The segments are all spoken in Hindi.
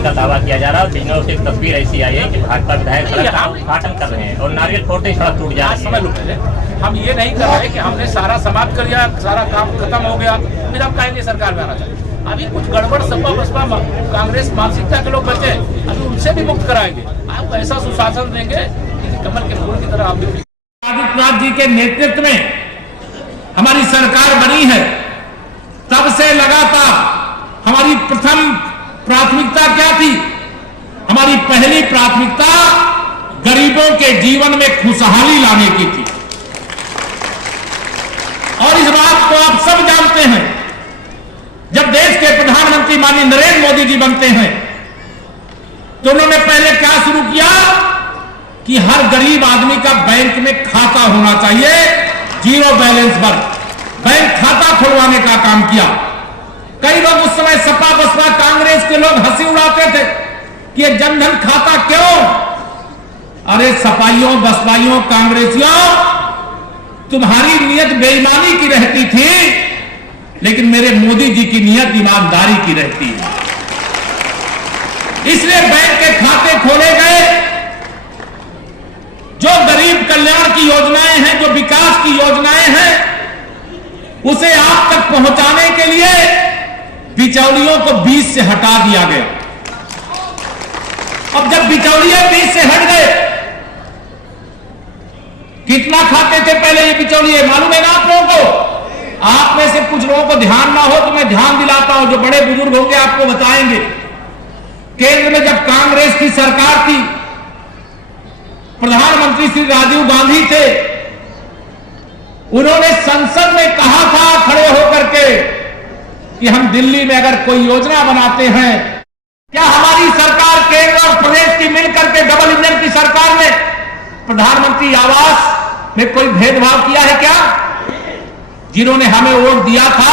उद्घाटन का दावा किया जा रहा है और बिजनौर से एक तस्वीर ऐसी आई है कि भाजपा विधायक सड़क का उद्घाटन कर रहे हैं और नारियल फोड़ते ही सड़क टूट जा रही है। समझ लो पहले, हम ये नहीं कर रहे कि हमने सारा समाप्त कर दिया, सारा काम खत्म हो गया, फिर हम कहेंगे सरकार में आना चाहिए। अभी कुछ गड़बड़ सपा बसपा कांग्रेस मानसिकता के लोग बचे, अभी उनसे भी मुक्त कराएंगे। आप ऐसा सुशासन देंगे कि कमल के फूल की तरह आप आदित्यनाथ जी के नेतृत्व में हमारी सरकार बनी है, तब से लगातार हमारी प्रथम प्राथमिकता क्या थी? हमारी पहली प्राथमिकता गरीबों के जीवन में खुशहाली लाने की थी। और इस बात को आप सब जानते हैं, जब देश के प्रधानमंत्री माननीय नरेंद्र मोदी जी बनते हैं तो उन्होंने पहले क्या शुरू किया कि हर गरीब आदमी का बैंक में खाता होना चाहिए, जीरो बैलेंस पर बैंक खाता खुलवाने का काम किया। कई लोग उस समय सपा बसपा कांग्रेस के लोग हंसी उड़ाते थे कि ये जनधन खाता क्यों? अरे सपाइयों बसपाइयों कांग्रेसियों, तुम्हारी नीयत बेईमानी की रहती थी, लेकिन मेरे मोदी जी की नीयत ईमानदारी की रहती है। इसलिए बैंक के खाते खोले गए। जो गरीब कल्याण की योजनाएं हैं, जो विकास की योजनाएं हैं, उसे आप तक पहुंचाने के लिए बिचौलियों को बीच से हटा दिया गया। अब जब बिचौलिए बीच से हट गए, कितना खाते थे पहले ये बिचौलिए, मालूम है ना आप लोगों को? आप में से कुछ लोगों को ध्यान ना हो तो मैं ध्यान दिलाता हूं, जो बड़े बुजुर्ग होंगे आपको बताएंगे। केंद्र में जब कांग्रेस की सरकार थी, प्रधानमंत्री श्री राजीव गांधी थे, उन्होंने संसद में कहा था खड़े होकर के कि हम दिल्ली में अगर कोई योजना बनाते हैं, क्या हमारी सरकार केंद्र और प्रदेश की मिलकर के डबल इंजन की सरकार में प्रधानमंत्री आवास में कोई भेदभाव किया है क्या? जिन्होंने हमें वोट दिया था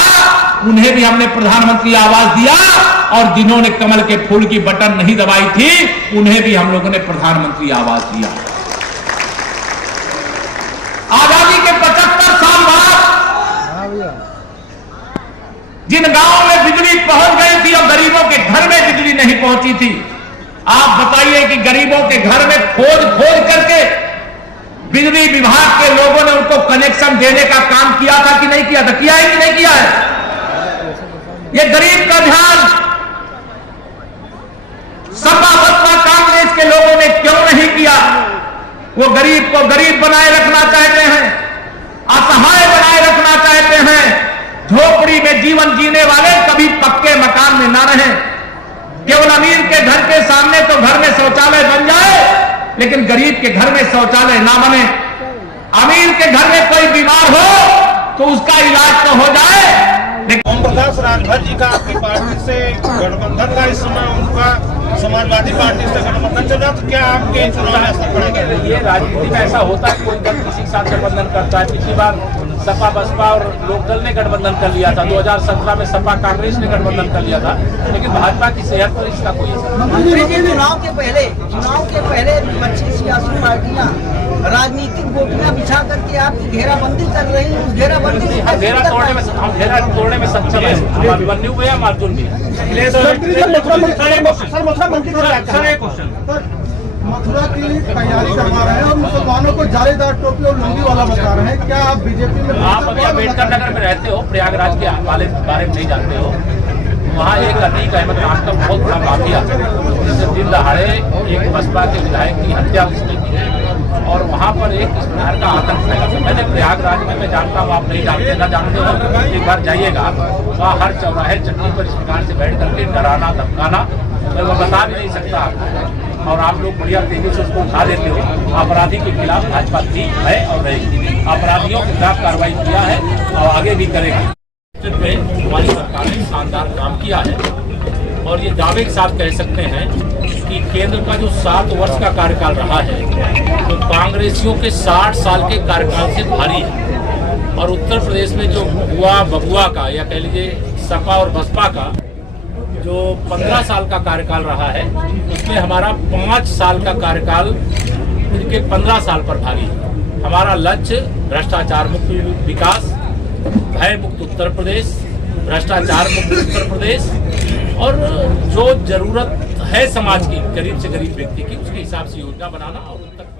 उन्हें भी हमने प्रधानमंत्री आवास दिया, और जिन्होंने कमल के फूल की बटन नहीं दबाई थी उन्हें भी हम लोगों ने प्रधानमंत्री आवास दिया। आजादी के 75 साल बाद जिन गांवों में बिजली पहुंच गई थी और गरीबों के घर में बिजली नहीं पहुंची थी, आप बताइए कि गरीबों के घर में खोज करके बिजली विभाग के लोगों ने उनको कनेक्शन देने का काम किया था कि नहीं किया था? किया है कि नहीं किया है? ये गरीब का ध्यान सपा बसपा कांग्रेस के लोगों ने क्यों नहीं किया? वो गरीब को गरीब बनाए रखना चाहते हैं, असहाय बनाए रखना चाहते हैं, झोपड़ी में जीवन जीने वाले कभी पक्के मकान में ना रहें। केवल अमीर के घर के सामने तो घर में शौचालय बन जाए, लेकिन गरीब के घर में शौचालय ना बने। अमीर के घर में कोई बीमार हो तो उसका इलाज तो हो जाए। ओम प्रकाश राजभर जी का आपकी पार्टी से गठबंधन का इस समय उनका समाजवादी पार्टी से गठबंधन चल रहा, तो क्या आपके चुनाव में असर पड़ेगा? ये राजनीति में ऐसा होता है, कोई दल किसी के साथ गठबंधन करता है। पिछली बार सपा बसपा और लोकदल ने गठबंधन कर लिया था, 2017 में सपा कांग्रेस ने गठबंधन कर लिया था, लेकिन भाजपा की सेहत पर इसका कोई असर नहीं। चुनाव के पहले विपक्षी सियासी पार्टियां राजनीतिक गोटियां बिछा करके आपकी घेराबंदी कर रही है। उस घेराबंदी से हम घेरा तोड़ने में सक्षम है, हम अभिमन्यु भी है, अर्जुन भी है। मथुरा की तैयारी करवा रहे हैं और मुसलमानों को जालीदार टोपी और लुंगी वाला बता रहे हैं, क्या आप बीजेपी में? आप अभी अम्बेडकर नगर में रहते हो, प्रयागराज के बारे में नहीं जानते हो। वहाँ एक अतीक अहमद नाम का बहुत बड़ा माफिया, जिससे दिन दहाड़े एक बसपा के विधायक की हत्या उसने की, और वहाँ पर एक इस प्रकार का आतंक फैला था। मैंने प्रयागराज में, मैं जानता हूँ, आप नहीं जानते, ना जानते हो, एक बार जाइएगा, वहाँ हर चौराहे चट्टी पर इस प्रकार से बैठ करके डराना धमकाना, मैं वो बता भी नहीं सकता आपको, और आप लोग बढ़िया तेजी से उसको उठा देते हो। अपराधी के खिलाफ भाजपा थी, है और रहेगी। अपराधियों के खिलाफ कार्रवाई किया है और आगे भी करेगी। हमारी सरकार ने शानदार काम किया है और ये दावे के साथ कह सकते हैं कि केंद्र का जो 7 वर्ष का कार्यकाल रहा है तो कांग्रेसियों के 60 साल के कार्यकाल से भारी है, और उत्तर प्रदेश में जो हुआ बबुआ का, या कह लीजिए सपा और बसपा का जो 15 साल का कार्यकाल रहा है, उसमें हमारा 5 साल का कार्यकाल इनके 15 साल पर भारी है। हमारा लक्ष्य भ्रष्टाचार मुक्त विकास, भय मुक्त उत्तर प्रदेश, भ्रष्टाचार मुक्त उत्तर प्रदेश, और जो जरूरत है समाज की गरीब से गरीब व्यक्ति की, उसके हिसाब से योजना बनाना और उन तक